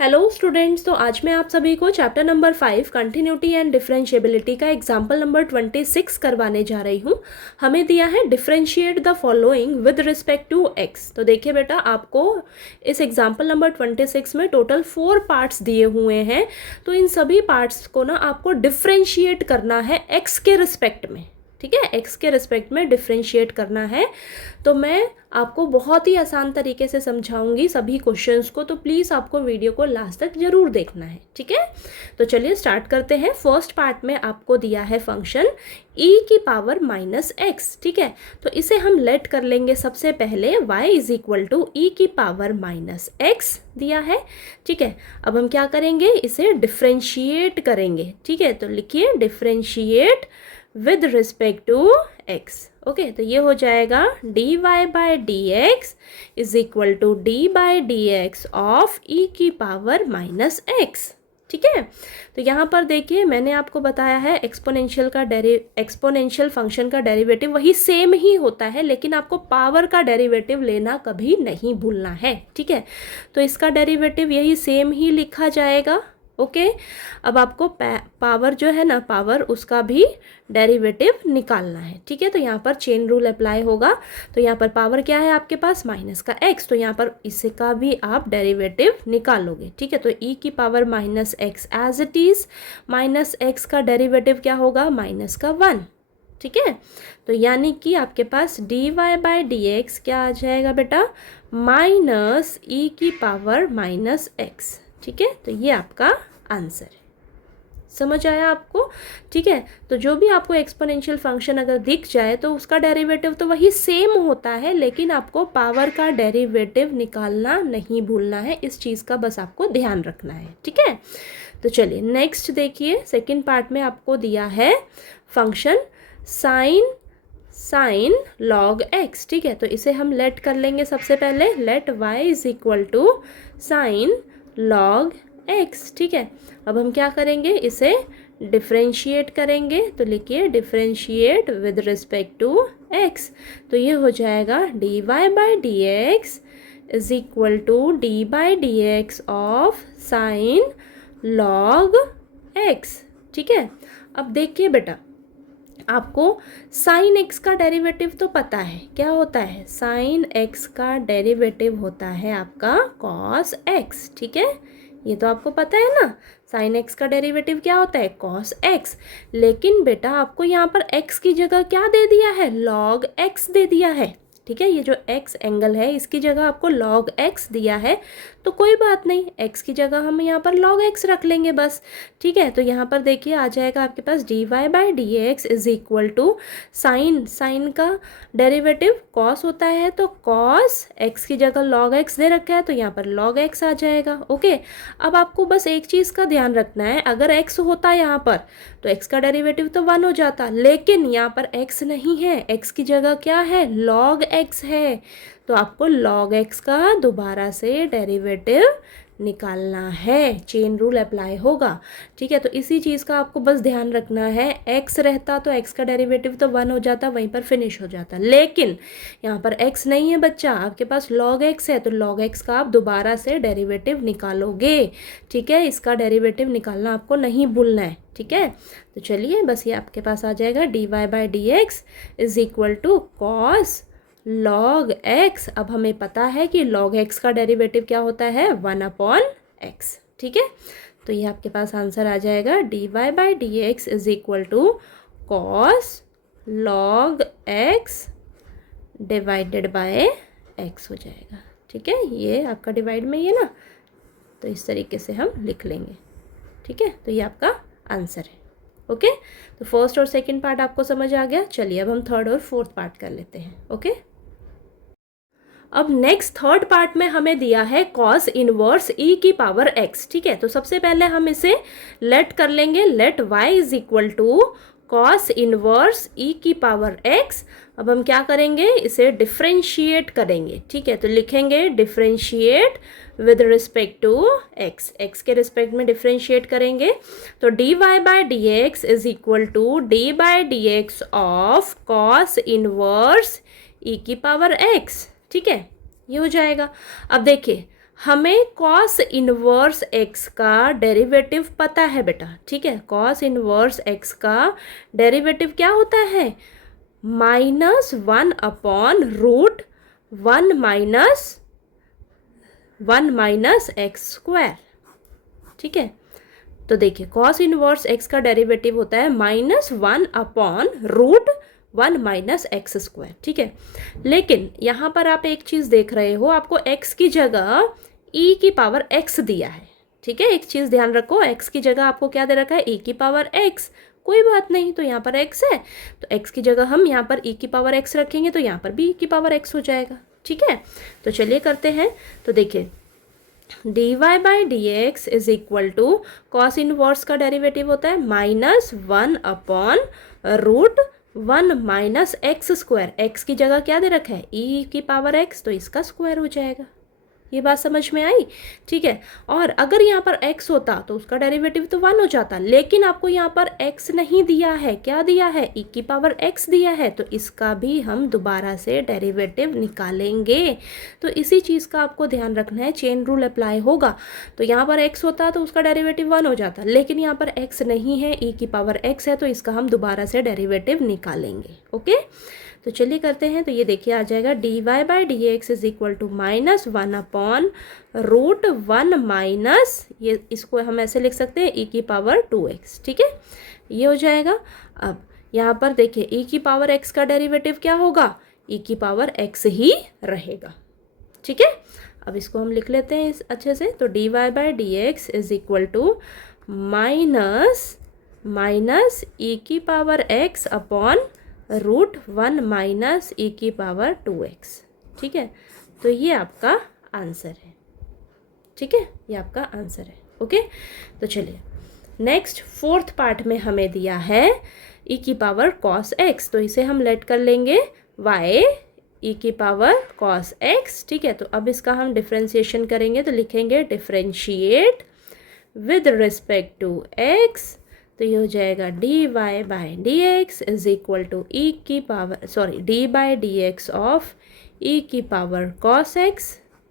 Hello students, तो आज मैं आप सभी को chapter number 5 continuity and differentiability का एग्जाम्पल नंबर 26 करवाने जा रही हूँ। हमें दिया है differentiate the following with respect to x. तो देखिए बेटा, आपको इस एग्जाम्पल नंबर 26 में टोटल 4 पार्ट्स दिए हुए हैं। तो इन सभी पार्ट्स को ना आपको डिफरेंशिएट करना है एक्स के रिस्पेक्ट में। ठीक है, एक्स के रिस्पेक्ट में डिफरेंशिएट करना है। तो मैं आपको बहुत ही आसान तरीके से समझाऊंगी सभी क्वेश्चंस को, तो प्लीज़ आपको वीडियो को लास्ट तक जरूर देखना है। ठीक है, तो चलिए स्टार्ट करते हैं। फर्स्ट पार्ट में आपको दिया है फंक्शन e की पावर माइनस एक्स। ठीक है, तो इसे हम लेट कर लेंगे सबसे पहले y इज इक्वल टू ई की पावर माइनस एक्स दिया है। ठीक है, अब हम क्या करेंगे, इसे डिफ्रेंशिएट करेंगे। ठीक है, तो लिखिए differentiate with respect to x. Okay, तो ये हो जाएगा dy by d x is equal to d by d x of e की पावर माइनस एक्स। ठीक है, तो यहाँ पर देखिए मैंने आपको बताया है एक्सपोनेंशियल फंक्शन का डेरिवेटिव वही सेम ही होता है, लेकिन आपको पावर का डेरिवेटिव लेना कभी नहीं भूलना है। ठीक है, तो इसका डेरिवेटिव यही सेम ही लिखा जाएगा। ओके, अब आपको पावर जो है ना, पावर उसका भी डेरिवेटिव निकालना है। ठीक है, तो यहाँ पर चेन रूल अप्लाई होगा। तो यहाँ पर पावर क्या है आपके पास, माइनस का एक्स, तो यहाँ पर इसका भी आप डेरिवेटिव निकालोगे। ठीक है, तो ई की power minus x as it is, minus x का डेरिवेटिव क्या होगा, माइनस का 1। ठीक है, तो यानी कि आपके पास dy बाई डी एक्स क्या आ जाएगा बेटा, माइनस ई की पावर माइनस एक्स। ठीक है, तो ये आपका आंसर है। समझ आया आपको। ठीक है, तो जो भी आपको एक्सपोनेंशियल फंक्शन अगर दिख जाए तो उसका डेरिवेटिव तो वही सेम होता है, लेकिन आपको पावर का डेरिवेटिव निकालना नहीं भूलना है। इस चीज़ का बस आपको ध्यान रखना है। ठीक है, तो चलिए नेक्स्ट देखिए, सेकेंड पार्ट में आपको दिया है फंक्शन साइन लॉग एक्स। ठीक है, तो इसे हम लेट कर लेंगे सबसे पहले, let y is equal to sine log x. ठीक है, अब हम क्या करेंगे, इसे डिफ्रेंशिएट करेंगे। तो लिखिए differentiate with respect to x. तो ये हो जाएगा dy by d x is equal to d by d x of sine log x. ठीक है, अब देखिए बेटा, आपको साइन एक्स का डेरिवेटिव तो पता है, क्या होता है, साइन एक्स का डेरिवेटिव होता है आपका कॉस एक्स। ठीक है, ये तो आपको पता है ना, साइन एक्स का डेरिवेटिव क्या होता है, कॉस एक्स। लेकिन बेटा आपको यहाँ पर एक्स की जगह क्या दे दिया है, लॉग एक्स दे दिया है। ठीक है, ये जो एक्स एंगल है इसकी जगह आपको लॉग एक्स दिया है, तो कोई बात नहीं, एक्स की जगह हम यहाँ पर लॉग एक्स रख लेंगे बस। ठीक है, तो यहाँ पर देखिए आ जाएगा आपके पास dy by d x is equal to sine का डेरिवेटिव कॉस होता है, तो कॉस एक्स की जगह लॉग एक्स दे रखा है, तो यहाँ पर लॉग एक्स आ जाएगा। ओके, अब आपको बस एक चीज़ का ध्यान रखना है, अगर एक्स होता यहाँ पर तो एक्स का डेरिवेटिव तो 1 हो जाता, लेकिन यहाँ पर एक्स नहीं है, एक्स की जगह क्या है, लॉग एक्स है, तो आपको log x का दोबारा से डेरिवेटिव निकालना है, चेन रूल अप्लाई होगा। ठीक है, तो इसी चीज़ का आपको बस ध्यान रखना है, x रहता तो x का डेरिवेटिव तो 1 हो जाता, वहीं पर फिनिश हो जाता, लेकिन यहाँ पर x नहीं है बच्चा, आपके पास log x है, तो log x का आप दोबारा से डेरिवेटिव निकालोगे। ठीक है, इसका डेरिवेटिव निकालना आपको नहीं भूलना है। ठीक है, तो चलिए बस ये आपके पास आ जाएगा dy by d x is equal to cos log x. अब हमें पता है कि लॉग एक्स का डेरिवेटिव क्या होता है, 1 अपॉन एक्स। ठीक है, तो ये आपके पास आंसर आ जाएगा dy by d x is equal to cos log x divided by x हो जाएगा। ठीक है, ये आपका डिवाइड में ही है ना, तो इस तरीके से हम लिख लेंगे। ठीक है, तो ये आपका आंसर है। ओके, तो फर्स्ट और सेकंड पार्ट आपको समझ आ गया। चलिए अब हम थर्ड और फोर्थ पार्ट कर लेते हैं। ओके, अब नेक्स्ट थर्ड पार्ट में हमें दिया है कॉस इनवर्स ई की पावर एक्स। ठीक है, तो सबसे पहले हम इसे लेट कर लेंगे, let y is equal to cos inverse e की पावर एक्स। अब हम क्या करेंगे, इसे डिफ्रेंशिएट करेंगे। ठीक है, तो लिखेंगे differentiate with respect to x, x के रिस्पेक्ट में डिफ्रेंशिएट करेंगे। तो dy by d x is equal to d by d x of cos inverse e की पावर एक्स। ठीक है, ये हो जाएगा। अब देखिए हमें कॉस इनवर्स एक्स का डेरिवेटिव पता है बेटा, ठीक है। कॉस इनवर्स एक्स का डेरिवेटिव क्या होता है, -1/√1 माइनस एक्स स्क्वायर, ठीक है। तो देखिए कॉस इनवर्स एक्स का डेरिवेटिव होता है -1/√1 माइनस एक्स स्क्वायर, ठीक है। लेकिन यहाँ पर आप एक चीज़ देख रहे हो, आपको x की जगह e की पावर x दिया है, ठीक है। एक चीज़ ध्यान रखो, x की जगह आपको क्या दे रखा है, e की पावर x। कोई बात नहीं, तो यहाँ पर x है तो x की जगह हम यहाँ पर e की पावर x रखेंगे तो यहाँ पर भी e की पावर x हो जाएगा, ठीक है। तो चलिए करते हैं। तो देखिए dy/dx is equal to cos inverse का डेरिवेटिव होता है -1/√1 माइनस एक्स स्क्वायर। एक्स की जगह क्या दे रखा है, e की पावर x, तो इसका स्क्वायर हो जाएगा। ये बात समझ में आई, ठीक है। और अगर यहाँ पर x होता तो उसका डेरिवेटिव तो 1 हो जाता, लेकिन आपको यहाँ पर x नहीं दिया है, क्या दिया है, e की पावर x दिया है, तो इसका भी हम दोबारा से डेरिवेटिव निकालेंगे। तो इसी चीज़ का आपको ध्यान रखना है, चेन रूल अप्लाई होगा। तो यहाँ पर x होता तो उसका डेरिवेटिव 1 हो जाता, लेकिन यहाँ पर x नहीं है, e की पावर x है, तो इसका हम दोबारा से डेरिवेटिव निकालेंगे। ओके, तो चलिए करते हैं। तो ये देखिए आ जाएगा dy/dx is equal to -1/√1 minus, ये इसको हम ऐसे लिख सकते हैं e की पावर 2x, ठीक है। ये हो जाएगा। अब यहाँ पर देखिए e की पावर x का डेरिवेटिव क्या होगा, e की पावर x ही रहेगा, ठीक है। अब इसको हम लिख लेते हैं इस अच्छे से। तो dy/dx is equal to minus e की power x upon √1 minus e की पावर 2x, ठीक है। तो ये आपका आंसर है, ठीक है, ये आपका आंसर है। ओके, तो चलिए नेक्स्ट फोर्थ पार्ट में हमें दिया है e की पावर cos x, तो इसे हम लेट कर लेंगे y e की पावर cos x, ठीक है। तो अब इसका हम डिफ्रेंशिएशन करेंगे, तो लिखेंगे differentiate with respect to x, तो ये हो जाएगा dy/dx is equal to d/dx of e की पावर cos x,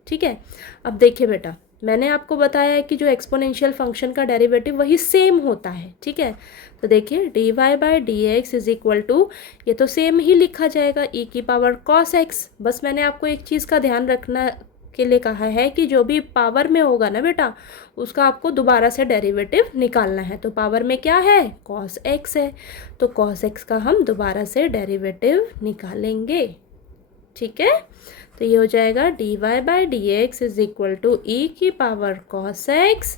ठीक है। अब देखिए बेटा, मैंने आपको बताया है कि जो एक्सपोनेंशियल फंक्शन का डेरिवेटिव वही सेम होता है, ठीक है। तो देखिए dy/dx इज इक्वल टू, ये तो सेम ही लिखा जाएगा e की पावर cos x। बस मैंने आपको एक चीज़ का ध्यान रखना के लिए कहा है कि जो भी पावर में होगा ना बेटा, उसका आपको दोबारा से डेरिवेटिव निकालना है। तो पावर में क्या है, cos x है, तो cos x का हम दोबारा से डेरिवेटिव निकालेंगे, ठीक है। तो ये हो जाएगा dy/dx is equal to e की power cos x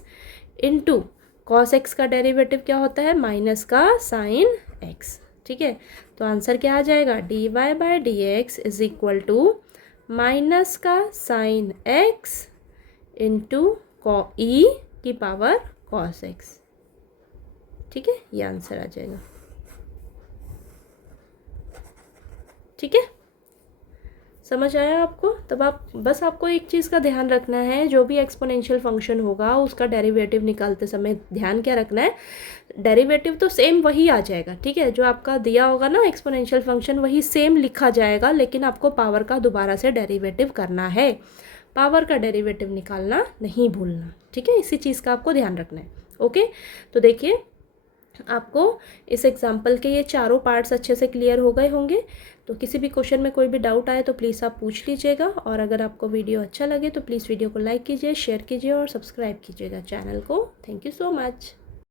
into cos x का डेरिवेटिव क्या होता है, माइनस का sin x, ठीक है। तो आंसर क्या आ जाएगा, dy/dx is equal to minus का sin x इंटू e की पावर cos x, ठीक है। ये आंसर आ जाएगा, ठीक है। समझ आया आपको? तब आप बस आपको एक चीज़ का ध्यान रखना है, जो भी एक्सपोनेंशियल फंक्शन होगा उसका डेरिवेटिव निकालते समय ध्यान क्या रखना है, डेरिवेटिव तो सेम वही आ जाएगा, ठीक है। जो आपका दिया होगा ना एक्सपोनेंशियल फंक्शन वही सेम लिखा जाएगा, लेकिन आपको पावर का दोबारा से डेरिवेटिव करना है, पावर का डेरिवेटिव निकालना नहीं भूलना, ठीक है। इसी चीज़ का आपको ध्यान रखना है। ओके, तो देखिए आपको इस एग्जाम्पल के ये चारों पार्ट्स अच्छे से क्लियर हो गए होंगे। तो किसी भी क्वेश्चन में कोई भी डाउट आए तो प्लीज़ आप पूछ लीजिएगा, और अगर आपको वीडियो अच्छा लगे तो प्लीज़ वीडियो को लाइक कीजिए, शेयर कीजिए और सब्सक्राइब कीजिएगा चैनल को। Thank you so much.